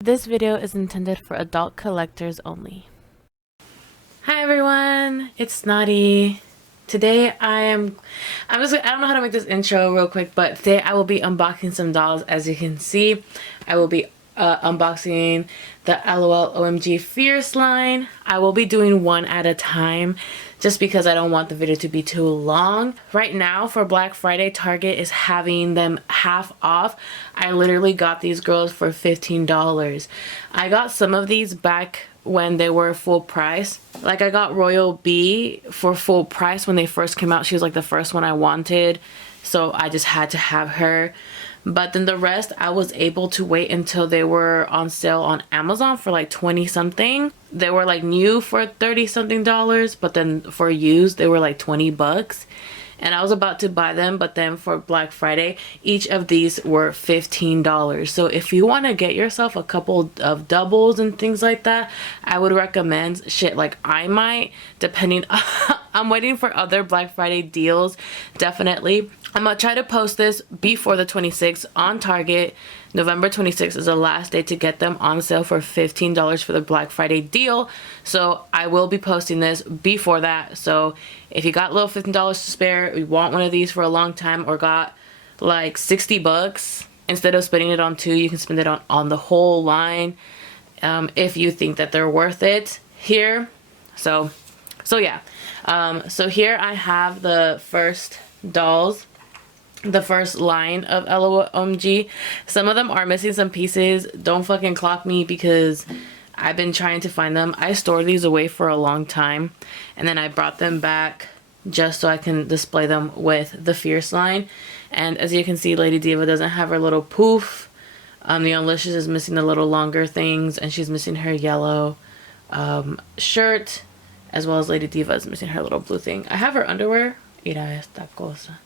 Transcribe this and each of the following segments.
This video is intended for adult collectors only. Hi everyone, it's Snotty. Today I don't know how to make this intro real quick, but today I will be unboxing some dolls. As you can see, I will be unboxing the L.O.L OMG Fierce line. I will be doing one at a time just because I don't want the video to be too long. Right now for Black Friday, Target is having them half off. I literally got these girls for $15. I got some of these back when they were full price. Like I got Royal B for full price when they first came out. She was like the first one I wanted, so I just had to have her. But then the rest I was able to wait until they were on sale on Amazon for like 20 something. They were like new for 30 something dollars, but then for used they were like 20 bucks. And I was about to buy them, but then for Black Friday, each of these were $15. So if you want to get yourself a couple of doubles and things like that, I would recommend shit like I might, depending. I'm waiting for other Black Friday deals, definitely. I'm gonna try to post this before the 26th on Target. November 26th is the last day to get them on sale for $15 for the Black Friday deal. So I will be posting this before that. So if you got a little $15 to spare, you want one of these for a long time, or got like 60 bucks, instead of spending it on two, you can spend it on the whole line, if you think that they're worth it here. So yeah. So here I have the first dolls, the first line of L.O.L OMG. Some of them are missing some pieces. Don't fucking clock me because I've been trying to find them. I stored these away for a long time and then I brought them back just so I can display them with the Fierce line. And as you can see, Lady Diva doesn't have her little poof. The Unlicious is missing the little longer things, and she's missing her yellow shirt, as well as Lady Diva is missing her little blue thing. I have her underwear. Mira esta cosa.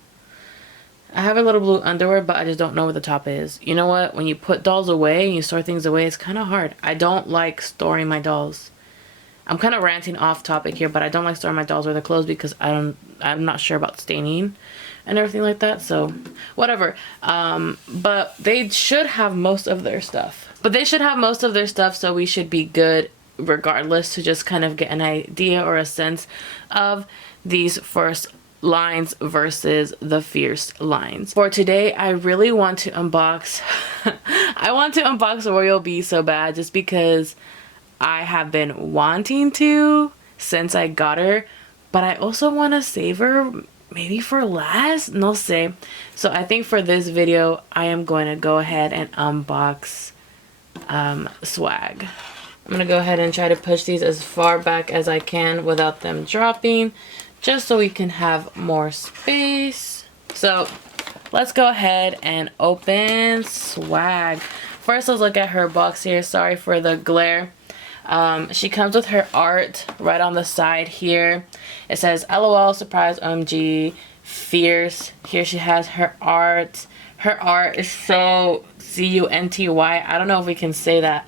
I have a little blue underwear, but I just don't know where the top is. You know what? When you put dolls away and you store things away, it's kind of hard. I don't like storing my dolls. I'm kind of ranting off topic here, but I don't like storing my dolls or their clothes because I'm not sure about staining and everything like that. So whatever. But they should have most of their stuff. So we should be good regardless, to just kind of get an idea or a sense of these first lines versus the Fierce lines. For today, I really want to unbox I want to unbox Royal B so bad, just because I have been wanting to since I got her, but I also want to save her maybe for last, no sé. So I think for this video I am going to go ahead and unbox swag. I'm gonna go ahead and try to push these as far back as I can without them dropping, just so we can have more space. So let's go ahead and open swag. First, let's look at her box here. Sorry for the glare. She comes with her art right on the side here. It says L.O.L surprise OMG Fierce. Here she has her art. Her art is so C-U-N-T-Y. I don't know if we can say that.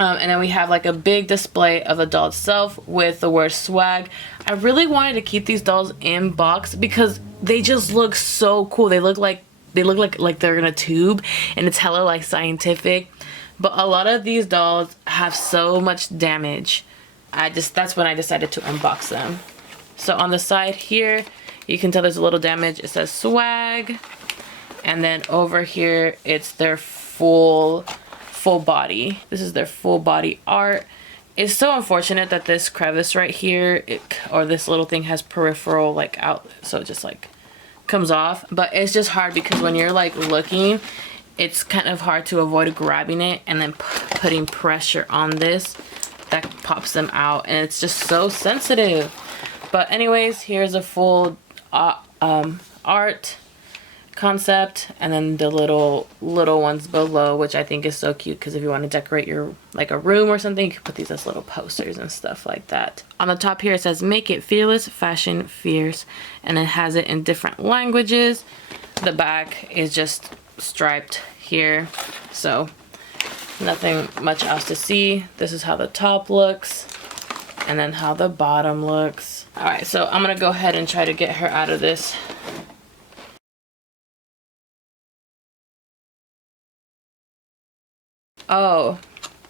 And then we have like a big display of the doll itself with the word swag. I really wanted to keep these dolls in box because they just look so cool. They look like they're in a tube, and it's hella like scientific. But a lot of these dolls have so much damage. That's when I decided to unbox them. So on the side here, you can tell there's a little damage. It says swag. And then over here, it's their full body. This is their full body art. It's so unfortunate that this crevice right here, or this little thing, has peripheral like out, so it just like comes off. But it's just hard because when you're like looking, it's kind of hard to avoid grabbing it and then putting pressure on this that pops them out, and it's just so sensitive. But anyways, here's a full art concept, and then the little ones below, which I think is so cute, because if you want to decorate your like a room or something, you can put these as little posters and stuff like that. On the top here it says make it fearless, fashion fierce, and it has it in different languages. The back is just striped here, so nothing much else to see. This is how the top looks, and then how the bottom looks. All right, so I'm gonna go ahead and try to get her out of this Oh,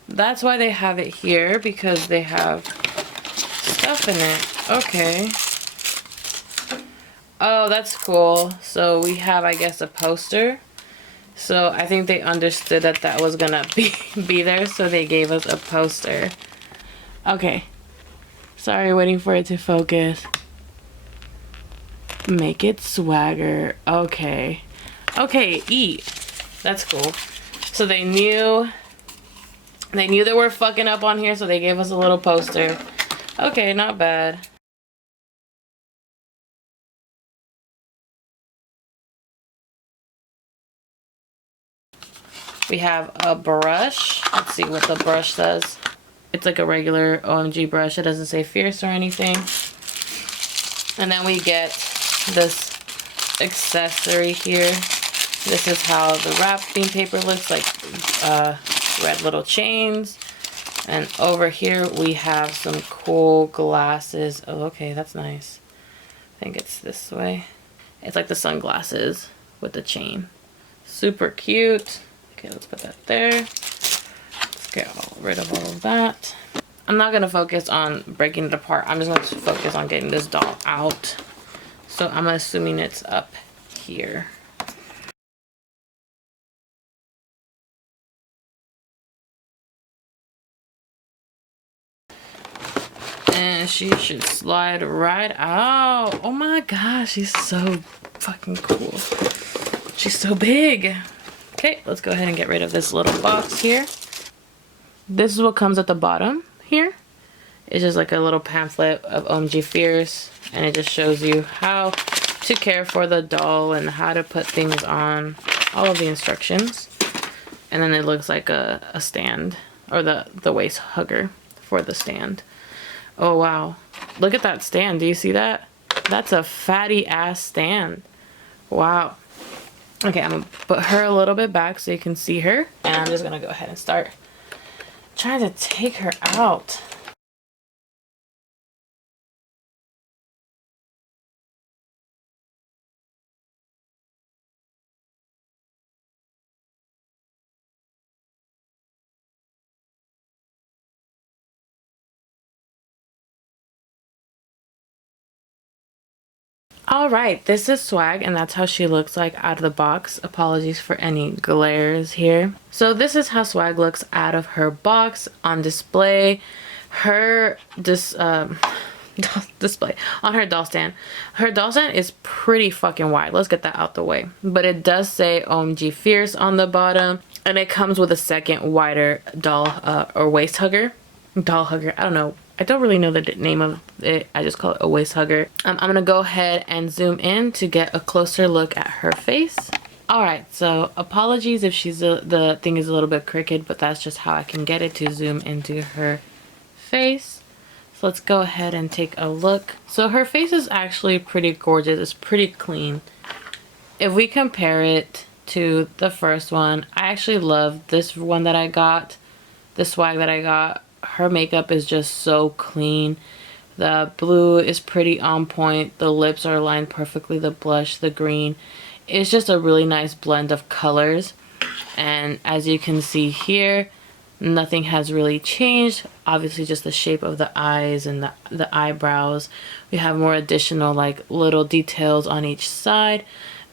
that's why they have it here, because they have stuff in it. Okay. Oh, that's cool. So we have, I guess, a poster. So I think they understood that that was gonna be there, so they gave us a poster. Okay. Sorry, waiting for it to focus. Make it swagger. Okay. Okay, eat. That's cool. So they knew they were fucking up on here, so they gave us a little poster. Okay, not bad. We have a brush. Let's see what the brush says. It's like a regular OMG brush. It doesn't say Fierce or anything. And then we get this accessory here. This is how the wrapping paper looks like. Red little chains. And over here we have some cool glasses. Oh, okay, that's nice. I think it's this way. It's like the sunglasses with the chain. Super cute. Okay, let's put that there. Let's get rid of all of that. I'm not gonna focus on breaking it apart. I'm just going to focus on getting this doll out. So I'm assuming it's up here. And she should slide right out. Oh my gosh, she's so fucking cool. She's so big. Okay, let's go ahead and get rid of this little box here. This is what comes at the bottom here. It's just like a little pamphlet of OMG Fierce, and it just shows you how to care for the doll and how to put things on, all of the instructions. And then it looks like a stand, or the waist hugger for the stand. Oh wow, look at that stand. Do you see that? That's a fatty ass stand. Wow. Okay, I'm gonna put her a little bit back so you can see her. And I'm just gonna go ahead and start trying to take her out. Alright, this is Swag, and that's how she looks like out of the box. Apologies for any glares here. So this is how Swag looks out of her box on display. Her display on her doll stand. Her doll stand is pretty fucking wide. Let's get that out the way. But it does say OMG Fierce on the bottom, and it comes with a second wider doll or waist hugger. Doll hugger, I don't know. I don't really know the name of it. I just call it a waist hugger. I'm gonna go ahead and zoom in to get a closer look at her face. Alright, so apologies if she's the thing is a little bit crooked, but that's just how I can get it to zoom into her face. So let's go ahead and take a look. So her face is actually pretty gorgeous. It's pretty clean. If we compare it to the first one, I actually love this one that I got, the Swag that I got. Her makeup is just so clean. The blue is pretty on point. The lips are aligned perfectly. The blush, the green. It's just a really nice blend of colors. And as you can see here, nothing has really changed. Obviously just the shape of the eyes and the eyebrows. We have more additional like little details on each side.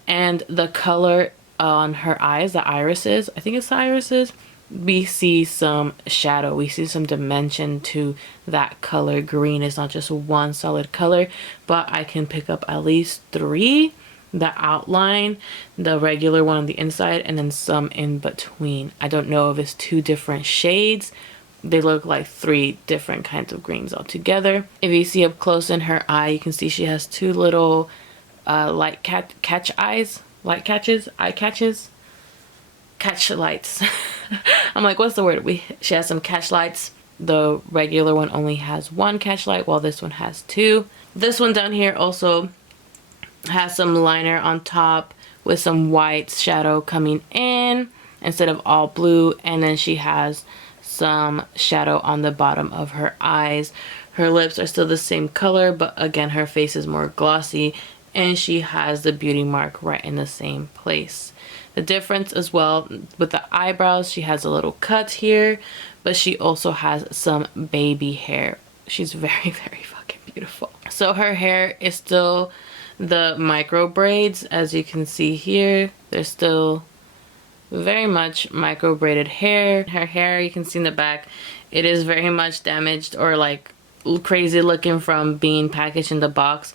And the color on her eyes, the irises, I think it's the irises, we see some shadow, we see some dimension to that color. Green is not just one solid color, but I can pick up at least three: the outline, the regular one on the inside, and then some in between. I don't know if it's two different shades. They look like three different kinds of greens altogether. If you see up close in her eye, you can see she has two little eye catches. Catch lights. I'm like, what's the word? She has some catch lights. The regular one only has one catch light, while this one has two. This one down here also has some liner on top with some white shadow coming in instead of all blue, and then she has some shadow on the bottom of her eyes. Her lips are still the same color, but again her face is more glossy, and she has the beauty mark right in the same place. The difference as well with the eyebrows, she has a little cut here, but she also has some baby hair. She's very, very fucking beautiful. So her hair is still the micro braids, as you can see here. They're still very much micro braided hair. Her hair, you can see in the back, it is very much damaged or like crazy looking from being packaged in the box.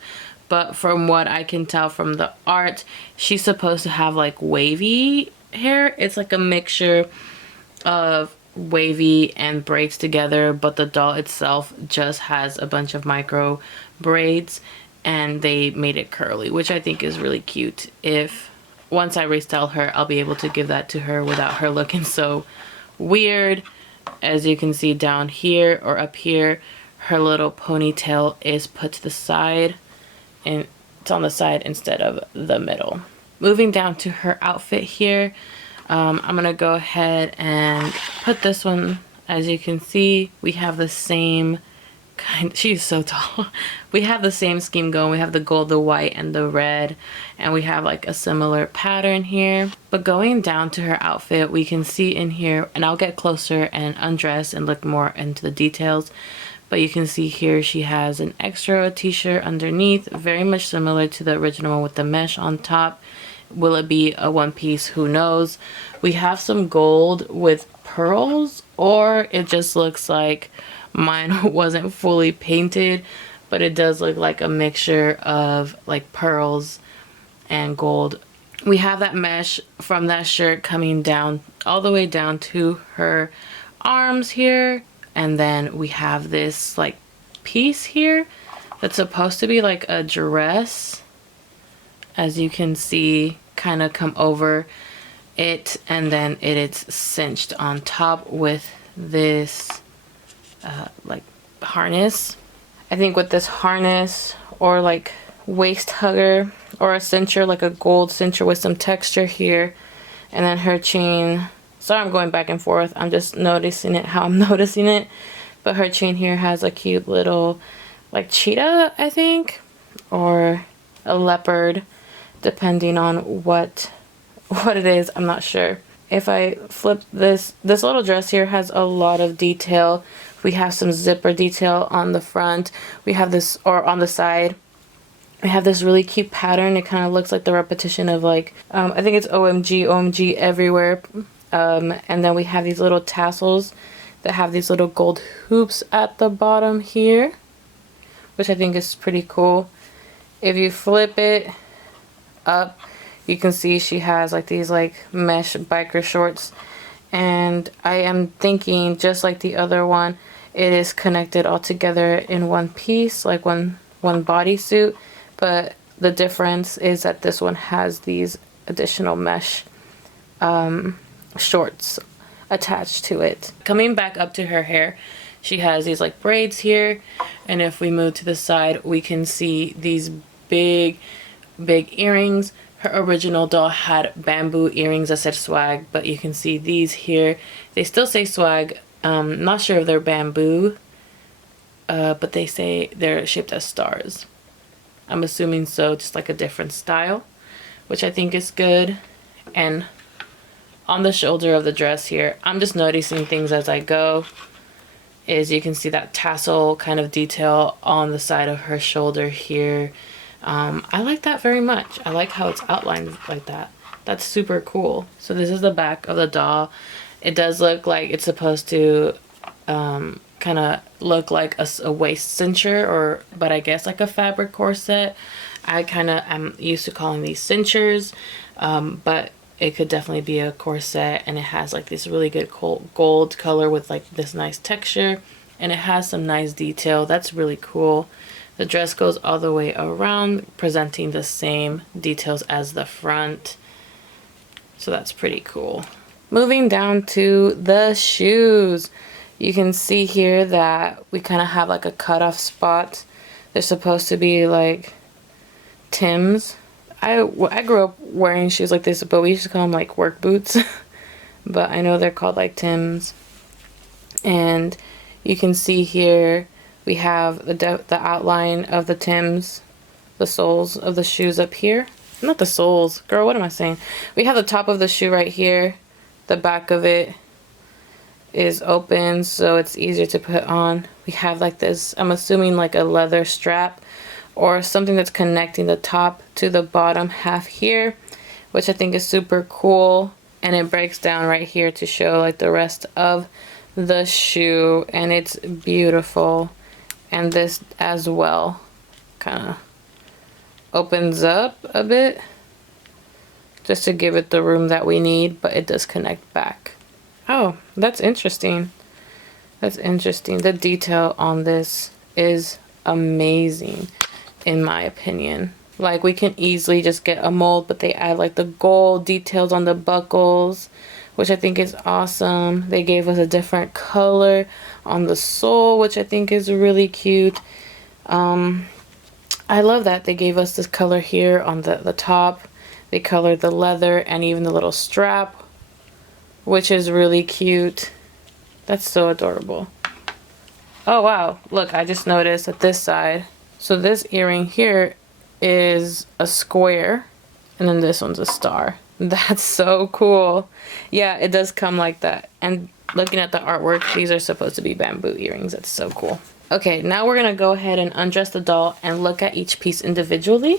But from what I can tell from the art, she's supposed to have like wavy hair. It's like a mixture of wavy and braids together, but the doll itself just has a bunch of micro braids and they made it curly, which I think is really cute. If once I restyle her, I'll be able to give that to her without her looking so weird. As you can see down here or up here, her little ponytail is put to the side, and it's on the side instead of the middle. Moving down to her outfit here, I'm gonna go ahead and put this one. As you can see, we have the same kind, she's so tall. We have the same scheme going. We have the gold, the white, and the red, and we have like a similar pattern here. But going down to her outfit, we can see in here, and I'll get closer and undress and look more into the details. But you can see here she has an extra t-shirt underneath, very much similar to the original one with the mesh on top. Will it be a one piece? Who knows? We have some gold with pearls, or it just looks like mine wasn't fully painted, but it does look like a mixture of like pearls and gold. We have that mesh from that shirt coming down all the way down to her arms here. And then we have this like piece here that's supposed to be like a dress, as you can see, kind of come over it, and then it is cinched on top with this like harness. I think with this harness or like waist hugger or a cincher, like a gold cincher with some texture here, and then her chain. Sorry, I'm going back and forth. I'm just noticing it how I'm noticing it. But her chain here has a cute little like cheetah, I think, or a leopard, depending on what it is. I'm not sure. If I flip this little dress here has a lot of detail. We have some zipper detail on the front. We have this, or on the side, we have this really cute pattern. It kind of looks like the repetition of like, I think it's OMG everywhere. And then we have these little tassels that have these little gold hoops at the bottom here, which I think is pretty cool. If you flip it up, you can see she has like these like mesh biker shorts, and I am thinking, just like the other one, it is connected all together in one piece, like one bodysuit, but the difference is that this one has these additional mesh shorts attached to it. Coming back up to her hair, she has these like braids here, and if we move to the side, we can see these big earrings. Her original doll had bamboo earrings that said swag, but you can see these here, they still say swag. Not sure if they're bamboo, but they say they're shaped as stars. I'm assuming so, just like a different style, which I think is good. And on the shoulder of the dress here, I'm just noticing things as I go, is you can see that tassel kind of detail on the side of her shoulder here. I like that very much. I like how it's outlined like that. That's super cool. So this is the back of the doll. It does look like it's supposed to kind of look like a waist cincher, but I guess like a fabric corset. I kind of am used to calling these cinchers, but it could definitely be a corset, and it has like this really good gold color with like this nice texture, and it has some nice detail. That's really cool. The dress goes all the way around, presenting the same details as the front. So that's pretty cool. Moving down to the shoes. You can see here that we kind of have like a cutoff spot. They're supposed to be like Tim's. I grew up wearing shoes like this, but we used to call them like work boots. But I know they're called like Tim's. And you can see here we have the outline of the Tim's, the soles of the shoes up here. not the soles. Girl, what am I saying? We have the top of the shoe right here. The back of it is open, so it's easier to put on. We have like this, I'm assuming like a leather strap or something that's connecting the top to the bottom half here, which I think is super cool. And it breaks down right here to show like the rest of the shoe, and it's beautiful. And this as well kind of opens up a bit just to give it the room that we need, but it does connect back. Oh, that's interesting. That's interesting. The detail on this is amazing, in my opinion. Like, we can easily just get a mold, but they add like the gold details on the buckles, which I think is awesome. They gave us a different color on the sole, which I think is really cute. I love that they gave us this color here on the top. They colored the leather and even the little strap, which is really cute. That's so adorable. Oh wow, look, I just noticed that this side, so this earring here is a square, and then this one's a star. That's so cool. Yeah, it does come like that. And looking at the artwork, these are supposed to be bamboo earrings. That's so cool. Okay, now we're gonna go ahead and undress the doll and look at each piece individually.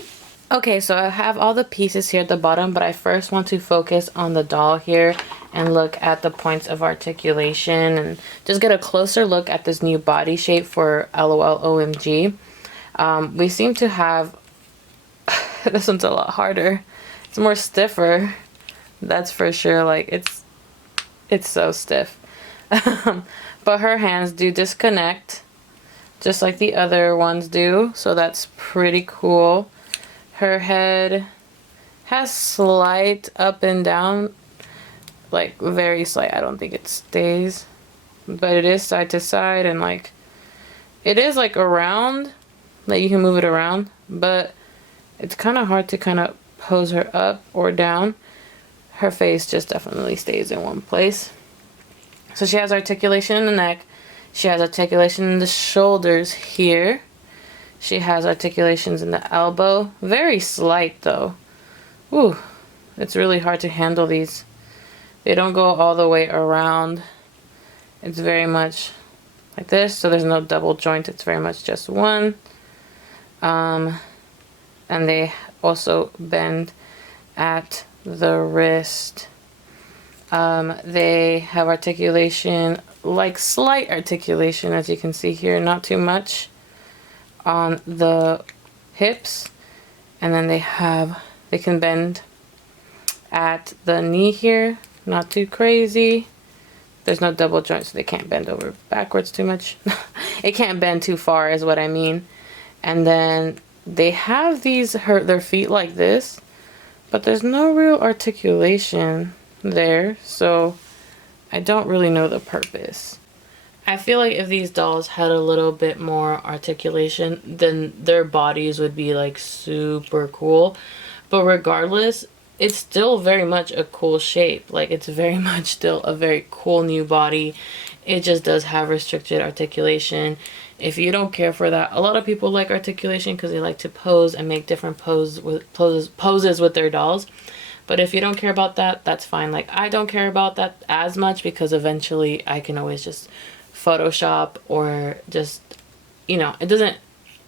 Okay, so I have all the pieces here at the bottom, but I first want to focus on the doll here and look at the points of articulation and just get a closer look at this new body shape for L.O.L. OMG. We seem to have, this one's a lot harder. It's more stiffer, that's for sure. Like, it's so stiff. But her hands do disconnect, just like the other ones do, so that's pretty cool. Her head has slight up and down, like very slight. I don't think it stays, but it is side to side, and like it is like around, like you can move it around, but it's kind of hard to kind of pose her up or down. Her face just definitely stays in one place. So she has articulation in the neck. She has articulation in the shoulders here. She has articulations in the elbow. Very slight though. Ooh, it's really hard to handle these. They don't go all the way around. It's very much like this, so there's no double joint. It's very much just one. And they also bend at the wrist. They have articulation, like slight articulation, as you can see here, not too much on the hips. And then they can bend at the knee here, not too crazy. There's no double joint, so they can't bend over backwards too much. It can't bend too far is what I mean. And then they have their feet like this, but there's no real articulation there, so I don't really know the purpose. I feel like if these dolls had a little bit more articulation, then their bodies would be like super cool. But regardless, it's still very much a cool shape. Like, it's very much still a very cool new body. It just does have restricted articulation. If you don't care for that, a lot of people like articulation because they like to pose and make different poses with their dolls. But if you don't care about that, that's fine. Like, I don't care about that as much because eventually I can always just Photoshop or just, you know, it doesn't,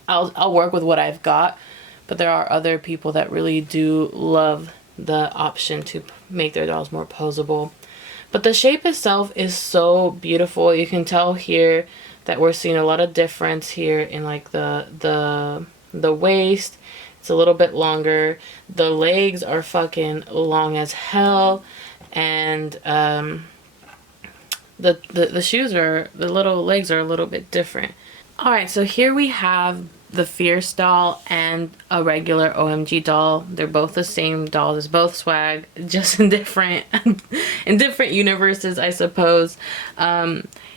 I'll work with what I've got. But there are other people that really do love the option to make their dolls more posable. But the shape itself is so beautiful. You can tell here that we're seeing a lot of difference here in like the waist. It's a little bit longer. The legs are fucking long as hell, and the shoes are, the little legs are a little bit different. All right, so here we have the Fierce doll and a regular OMG doll. They're both the same dolls. It's both swag, just in different universes, I suppose.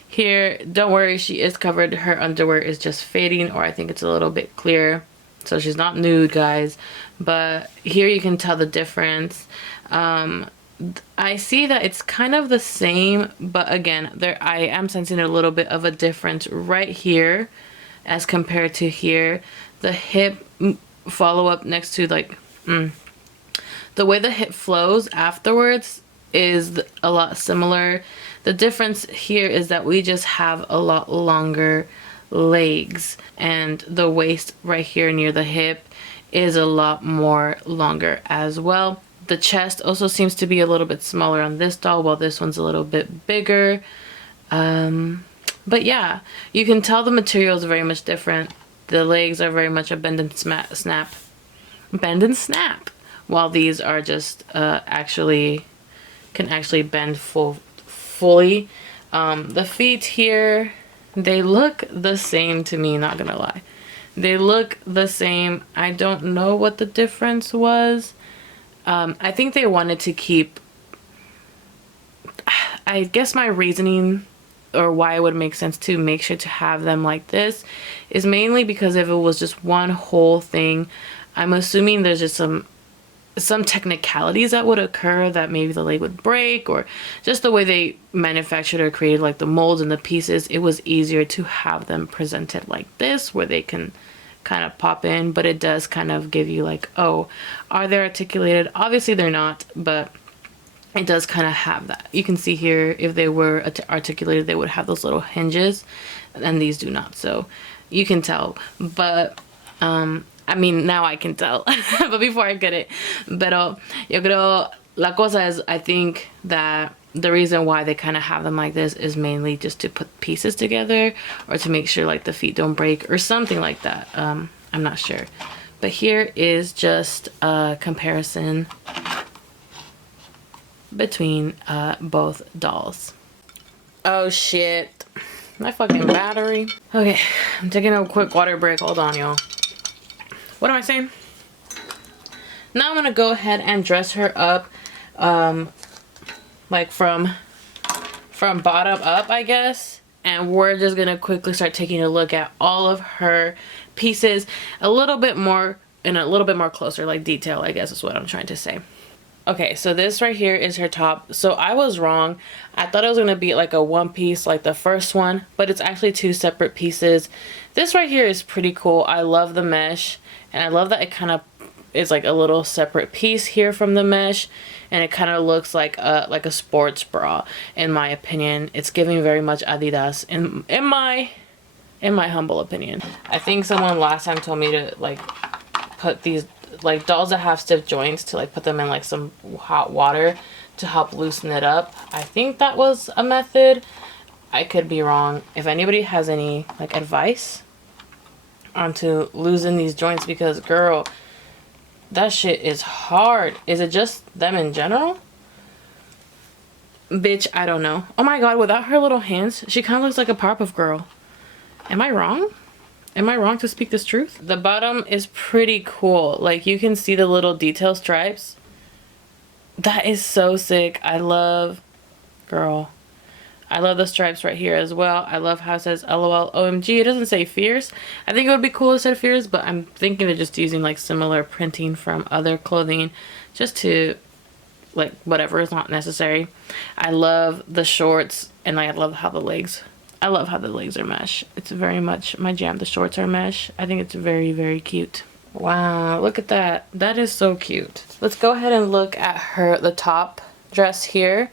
Here, don't worry, she is covered. Her underwear is just fading, or I think it's a little bit clear. So she's not nude, guys. But here you can tell the difference. I see that it's kind of the same, but again, I am sensing a little bit of a difference right here as compared to here. The hip follow up next to like, The way the hip flows afterwards is a lot similar. The difference here is that we just have a lot longer legs, and the waist right here near the hip is a lot more longer as well. The chest also seems to be a little bit smaller on this doll, while this one's a little bit bigger. But yeah, you can tell the material is very much different. The legs are very much a bend and snap. Bend and snap. While these are just can actually bend fully. The feet here, they look the same to me, not gonna lie. They look the same. I don't know what the difference was. I think they wanted to keep, I guess my reasoning or why it would make sense to make sure to have them like this is mainly because if it was just one whole thing, I'm assuming there's just some technicalities that would occur, that maybe the leg would break, or just the way they manufactured or created like the molds and the pieces, it was easier to have them presented like this where they can kind of pop in. But it does kind of give you like, oh, are they articulated? Obviously they're not, but it does kind of have that. You can see here, if they were articulated, they would have those little hinges, and these do not, so you can tell. But I mean, now I can tell, but before I get it. Pero yo creo, la cosa es, I think that the reason why they kind of have them like this is mainly just to put pieces together, or to make sure like the feet don't break or something like that. I'm not sure. But here is just a comparison between both dolls. Oh shit, my fucking battery. Okay, I'm taking a quick water break. Hold on, y'all. What am I saying? Now I'm gonna go ahead and dress her up, like from bottom up, I guess. And we're just gonna quickly start taking a look at all of her pieces a little bit more, in a little bit more closer, like detail, I guess is what I'm trying to say. Okay, so this right here is her top. So I was wrong. I thought it was gonna be like a one piece like the first one, but it's actually two separate pieces. This right here is pretty cool. I love the mesh, and I love that it kind of is like a little separate piece here from the mesh, and it kind of looks like a sports bra, in my opinion. It's giving very much Adidas in my humble opinion. I think someone last time told me to like put these like dolls that have stiff joints, to like put them in like some hot water to help loosen it up. I think that was a method. I could be wrong. If anybody has any like advice on to loosen these joints, because girl, that shit is hard. Is it just them in general? Bitch, I don't know. Oh my god, without her little hands, she kind of looks like a Powerpuff Girl. Am I wrong? Am I wrong to speak this truth? The bottom is pretty cool. Like, you can see the little detail stripes. That is so sick. I love, girl, I love the stripes right here as well. I love how it says L.O.L, OMG. It doesn't say Fierce. I think it would be cool if it said Fierce, but I'm thinking they're just using like similar printing from other clothing just to like whatever is not necessary. I love the shorts, and I love how the legs, I love how the legs are mesh. It's very much my jam. The shorts are mesh. I think it's very, very cute. Wow, look at that. That is so cute. Let's go ahead and look at the top dress here.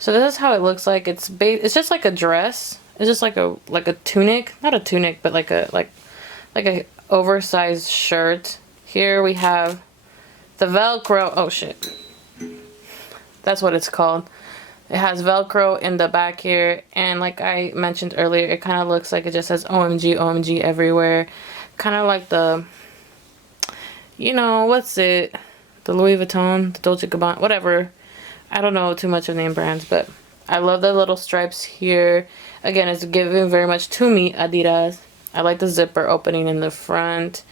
So this is how it looks like. It's just like a dress. It's just like a tunic, not a tunic, but like a oversized shirt. Here we have the Velcro. Oh shit. That's what it's called. It has Velcro in the back here, and like I mentioned earlier, it kind of looks like it just says OMG, OMG everywhere. Kind of like the, you know, what's it? The Louis Vuitton, the Dolce & Gabbana, whatever. I don't know too much of name brands, but I love the little stripes here. Again, it's giving very much to me Adidas. I like the zipper opening in the front.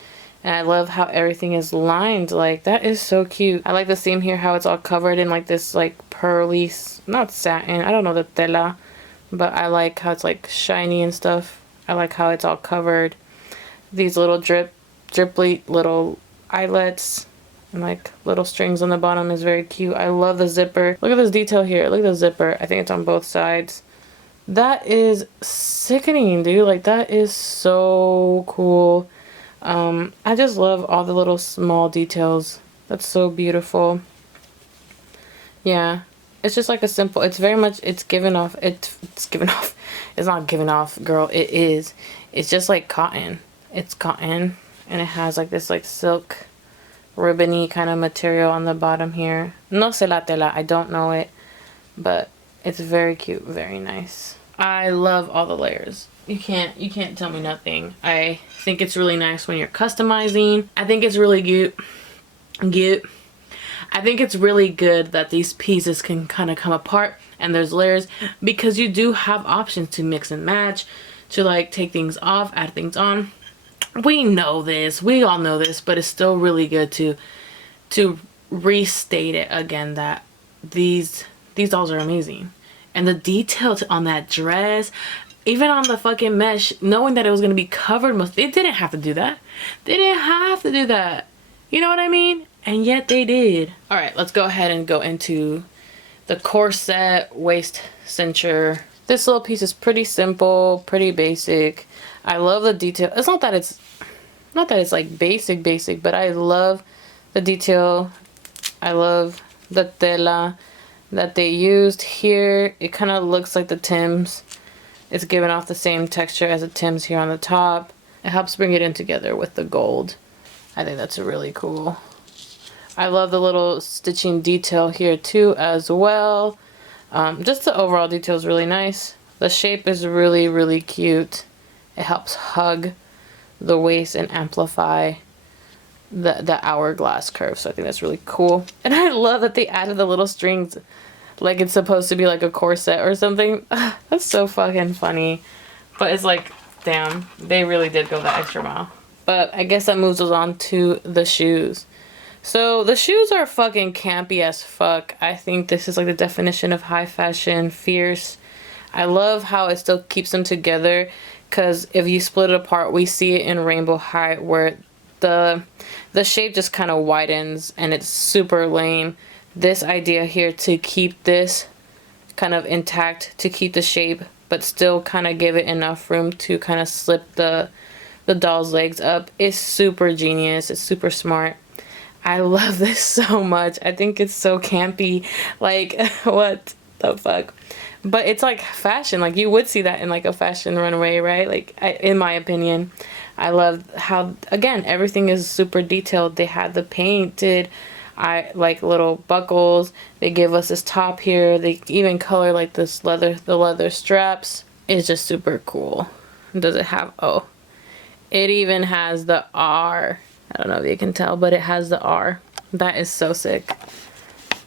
And I love how everything is lined. Like, that is so cute. I like the seam here, how it's all covered in like this like pearly, not satin, I don't know the tela, but I like how it's like shiny and stuff. I like how it's all covered. These little dripply little eyelets and like little strings on the bottom is very cute. I love the zipper. Look at this detail here. Look at the zipper. I think it's on both sides. That is sickening, dude. Like, that is so cool. I just love all the little small details. That's so beautiful. Yeah, it's just like a simple, it's very much, it's given off, it's given off, it's not given off, girl, it is. It's just like cotton. It's cotton, and it has like this like silk ribbony kind of material on the bottom here. No sé la tela, I don't know it, but it's very cute, very nice. I love all the layers. You can't tell me nothing. I think it's really nice when you're customizing. I think it's really cute. I think it's really good that these pieces can kind of come apart and there's layers, because you do have options to mix and match, to like take things off, add things on. We know this, we all know this, but it's still really good to restate it again that these dolls are amazing. And the detail on that dress, even on the fucking mesh, knowing that it was going to be covered, they didn't have to do that. They didn't have to do that. You know what I mean? And yet they did. All right, let's go ahead and go into the corset waist cincher. This little piece is pretty simple, pretty basic. I love the detail. It's not that it's like basic, but I love the detail. I love the tela that they used here. It kind of looks like the Tims. It's giving off the same texture as the Tims here on the top. It helps bring it in together with the gold. I think that's really cool. I love the little stitching detail here too as well. Just the overall detail is really nice. The shape is really, really cute. It helps hug the waist and amplify the hourglass curve. So I think that's really cool. And I love that they added the little strings like it's supposed to be like a corset or something. That's so fucking funny. But it's like, damn, they really did go that extra mile. But I guess that moves us on to the shoes. So the shoes are fucking campy as fuck. I think this is like the definition of high fashion, fierce. I love how it still keeps them together, because if you split it apart, we see it in rainbow height where the shape just kind of widens and it's super lame. This idea here to keep this kind of intact, to keep the shape, but still kind of give it enough room to kind of slip the doll's legs up, is super genius. It's super smart. I love this so much. I think it's so campy. Like, what the fuck? But it's like fashion. Like, you would see that in like a fashion runway, right? Like, in my opinion, I love how, again, everything is super detailed. They had the painted, like little buckles. They give us this top here. They even color like this leather, the leather straps. It's just super cool. Does it have, oh, it even has the R. I don't know if you can tell, but it has the R. That is so sick.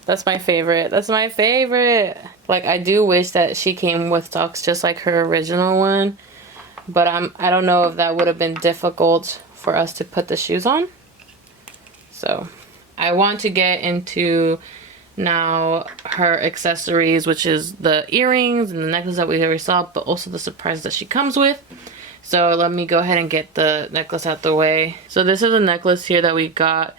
That's my favorite. That's my favorite. Like, I do wish that she came with socks just like her original one, but I don't know if that would have been difficult for us to put the shoes on. So I want to get into now her accessories, which is the earrings and the necklace that we already saw, but also the surprise that she comes with. So let me go ahead and get the necklace out the way. So this is a necklace here that we got.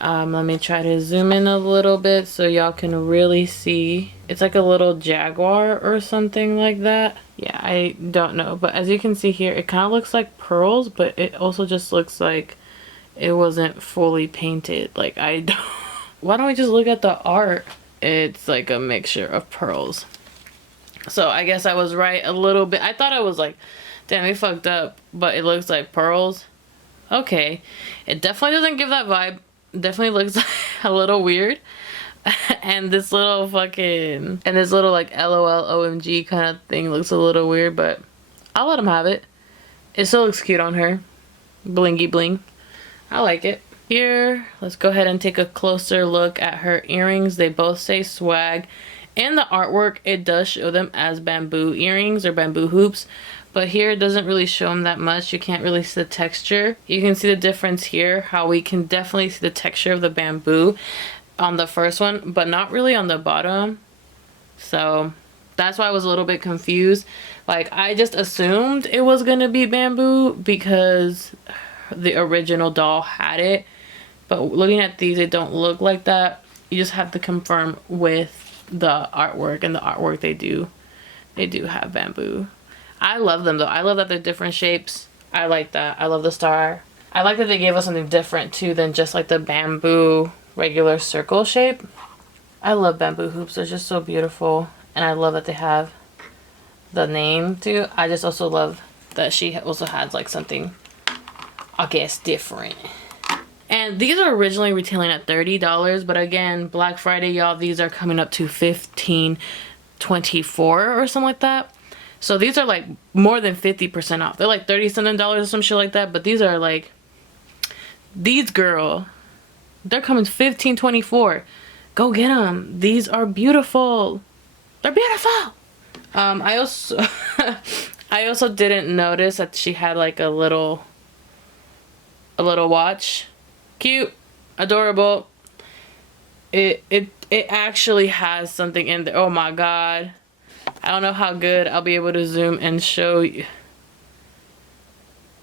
Let me try to zoom in a little bit so y'all can really see. It's like a little jaguar or something like that. Yeah, I don't know. But as you can see here, it kind of looks like pearls, but it also just looks like it wasn't fully painted. Like, I don't... Why don't we just look at the art? It's like a mixture of pearls. So I guess I was right a little bit. I thought I was like, damn, we fucked up, but it looks like pearls. Okay. It definitely doesn't give that vibe. Definitely looks a little weird. And this little fucking, and this little like L.O.L. OMG kind of thing looks a little weird, but I'll let him have it. It still looks cute on her. Blingy bling. I like it. Here, let's go ahead and take a closer look at her earrings. They both say swag. In the artwork, it does show them as bamboo earrings or bamboo hoops. But here it doesn't really show them that much. You can't really see the texture. You can see the difference here, how we can definitely see the texture of the bamboo on the first one, but not really on the bottom. So that's why I was a little bit confused. Like, I just assumed it was going to be bamboo because the original doll had it. But looking at these, they don't look like that. You just have to confirm with the artwork, and the artwork they do have bamboo. I love them though. I love that they're different shapes. I like that. I love the star. I like that they gave us something different too than just like the bamboo regular circle shape. I love bamboo hoops. They're just so beautiful. And I love that they have the name too. I just also love that she also has like something, I guess, different. And these are originally retailing at $30, but again, Black Friday, y'all, these are coming up to $15.24 or something like that. So these are like more than 50% off. They're like 30 something or some shit like that, but these are like, these girl, they're coming $15.24. Go get them. These are beautiful. They're beautiful. I also I also didn't notice that she had like a little watch. Cute, adorable. It actually has something in there. Oh my god. I don't know how good I'll be able to zoom and show you.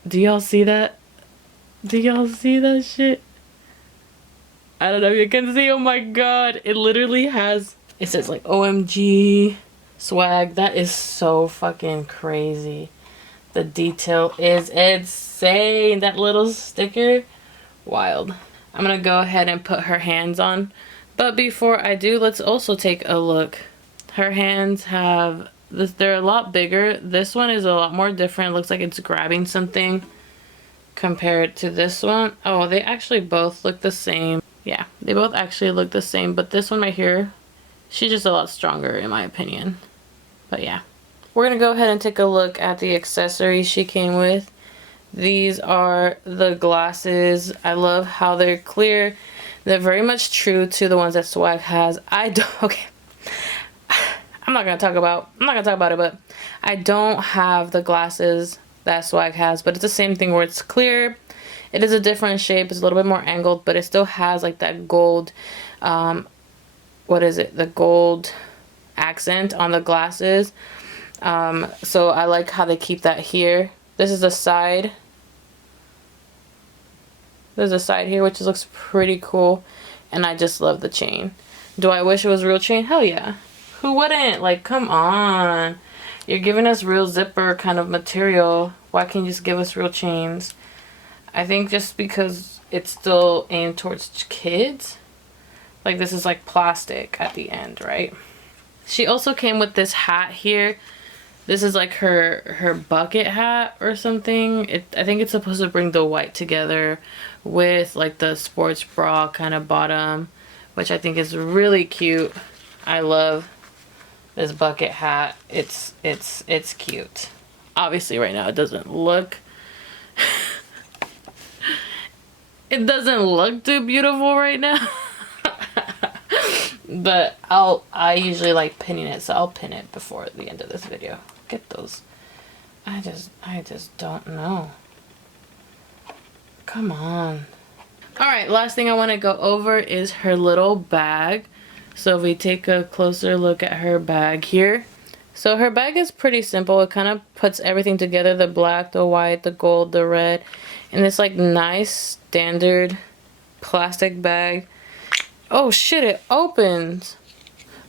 Do y'all see that? Do y'all see that shit? I don't know if you can see. Oh my god. It literally has, it says like OMG swag. That is so fucking crazy. The detail is insane. That little sticker, wild. I'm gonna go ahead and put her hands on, but before I do, let's also take a look. Her hands have this, they're a lot bigger. This one is a lot more different. It looks like it's grabbing something compared to this one. Oh, they actually both look the same. Yeah, they both actually look the same, but this one right here, she's just a lot stronger in my opinion. But yeah, we're gonna go ahead and take a look at the accessories she came with. These are the glasses. I love how they're clear. They're very much true to the ones that Swag has. Okay. I'm not gonna talk about it, but I don't have the glasses that Swag has, but it's the same thing where it's clear. It is a different shape. It's a little bit more angled, but it still has like that gold, what is it? The gold accent on the glasses. So I like how they keep that here. This is the side. There's a side here, which looks pretty cool. And I just love the chain. Do I wish it was real chain? Hell yeah. Who wouldn't? Like, come on. You're giving us real zipper kind of material. Why can't you just give us real chains? I think just because it's still aimed towards kids. Like, this is like plastic at the end, right? She also came with this hat here. This is like her bucket hat or something. I think it's supposed to bring the white together with like the sports bra kind of bottom, which I think is really cute. I love this bucket hat. It's cute. Obviously right now it doesn't look it doesn't look too beautiful right now. But I usually like pinning it, so I'll pin it before the end of this video. Get those. I just don't know. Come on. Alright, last thing I want to go over is her little bag. So if we take a closer look at her bag here. So her bag is pretty simple. It kind of puts everything together. The black, the white, the gold, the red. And this like nice standard plastic bag. Oh shit, it opens.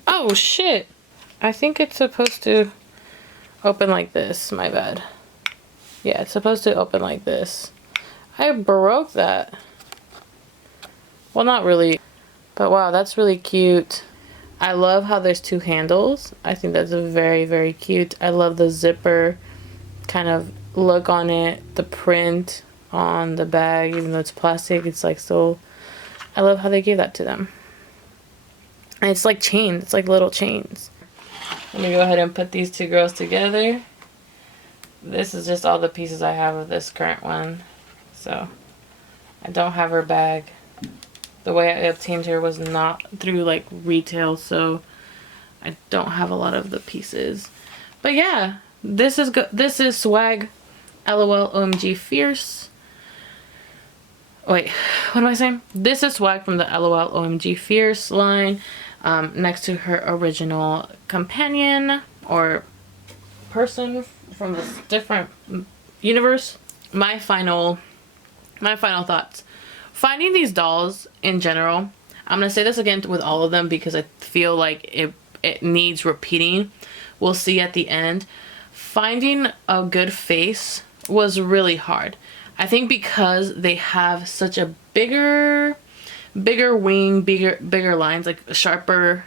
Oh shit. I think it's supposed to open like this. My bad. Yeah, it's supposed to open like this. I broke that. Well, not really. But wow, that's really cute. I love how there's two handles. I think that's very, very cute. I love the zipper kind of look on it. The print on the bag, even though it's plastic, it's like so... I love how they gave that to them. And it's like chains. It's like little chains. Let me go ahead and put these two girls together. This is just all the pieces I have of this current one. So, I don't have her bag. The way I obtained her was not through like retail, so I don't have a lot of the pieces. But yeah, this is good. This is Swag L.O.L OMG Fierce. Wait, what am I saying? This is Swag from the L.O.L OMG Fierce line, next to her original companion or person from this different universe. My final thoughts. Finding these dolls in general, I'm going to say this again with all of them because I feel like it needs repeating. We'll see at the end. Finding a good face was really hard. I think because they have such a bigger bigger wing, bigger lines, like sharper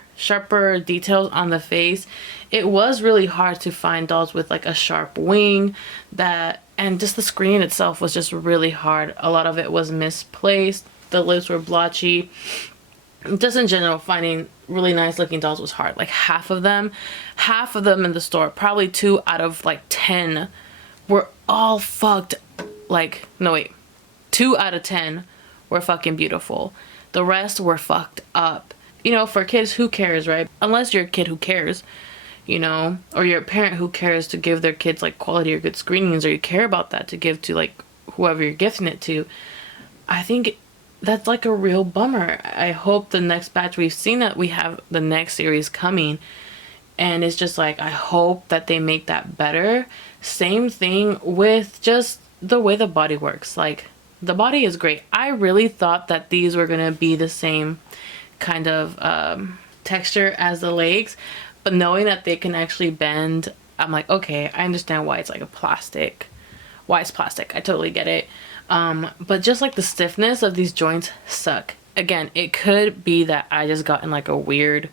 details on the face. It was really hard to find dolls with like a sharp wing, that, and just the screen itself was just really hard. A lot of it was misplaced. The lips were blotchy. Just in general, finding really nice looking dolls was hard. Like half of them in the store, probably 2 out of like 10 were all fucked. Like, no wait, 2 out of 10 were fucking beautiful. The rest were fucked up. You know, for kids, who cares, right? Unless you're a kid who cares, you know, or you're a parent who cares to give their kids like quality or good screenings, or you care about that to give to like whoever you're gifting it to. I think that's like a real bummer. I hope the next batch, we've seen that we have the next series coming, and it's just like, I hope that they make that better. Same thing with just the way the body works. Like, the body is great. I really thought that these were gonna be the same kind of texture as the legs, but knowing that they can actually bend, I'm like, okay, I understand why it's like a plastic. Why it's plastic. I totally get it. But just like the stiffness of these joints suck. Again, it could be that I just gotten like a weird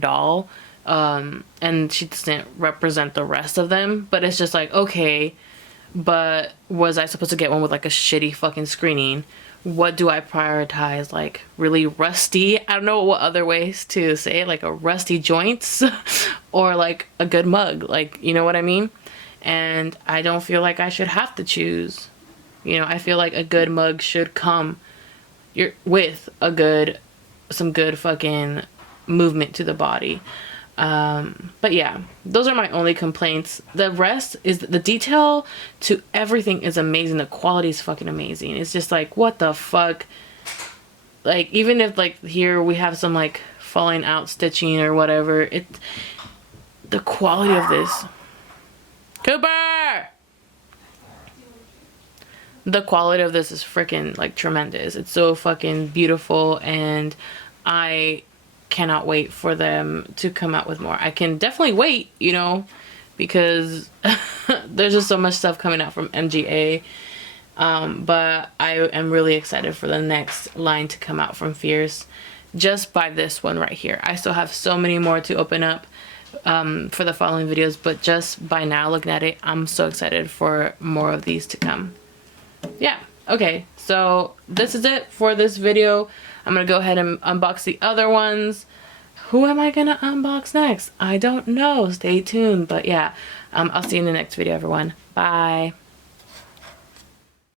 doll, and she doesn't represent the rest of them, but it's just like, okay, but was I supposed to get one with like a shitty fucking screening? What do I prioritize? Like really rusty? I don't know what other ways to say it, like a rusty joints or like a good mug, like, you know what I mean? And I don't feel like I should have to choose. You know, I feel like a good mug should come with some good fucking movement to the body. But yeah, those are my only complaints. The rest is, the detail to everything is amazing. The quality is fucking amazing. It's just like, what the fuck? Like, even if like here we have some like falling out stitching or whatever, the quality of this. Cooper! The quality of this is freaking like tremendous. It's so fucking beautiful, and I cannot wait for them to come out with more. I can definitely wait, you know, because there's just so much stuff coming out from MGA. But I am really excited for the next line to come out from Fierce, just by this one right here. I still have so many more to open up for the following videos, but just by now looking at it, I'm so excited for more of these to come. Yeah, okay, so this is it for this video. I'm gonna go ahead and unbox the other ones. Who am I gonna unbox next? I don't know. Stay tuned. But yeah, I'll see you in the next video, everyone. Bye.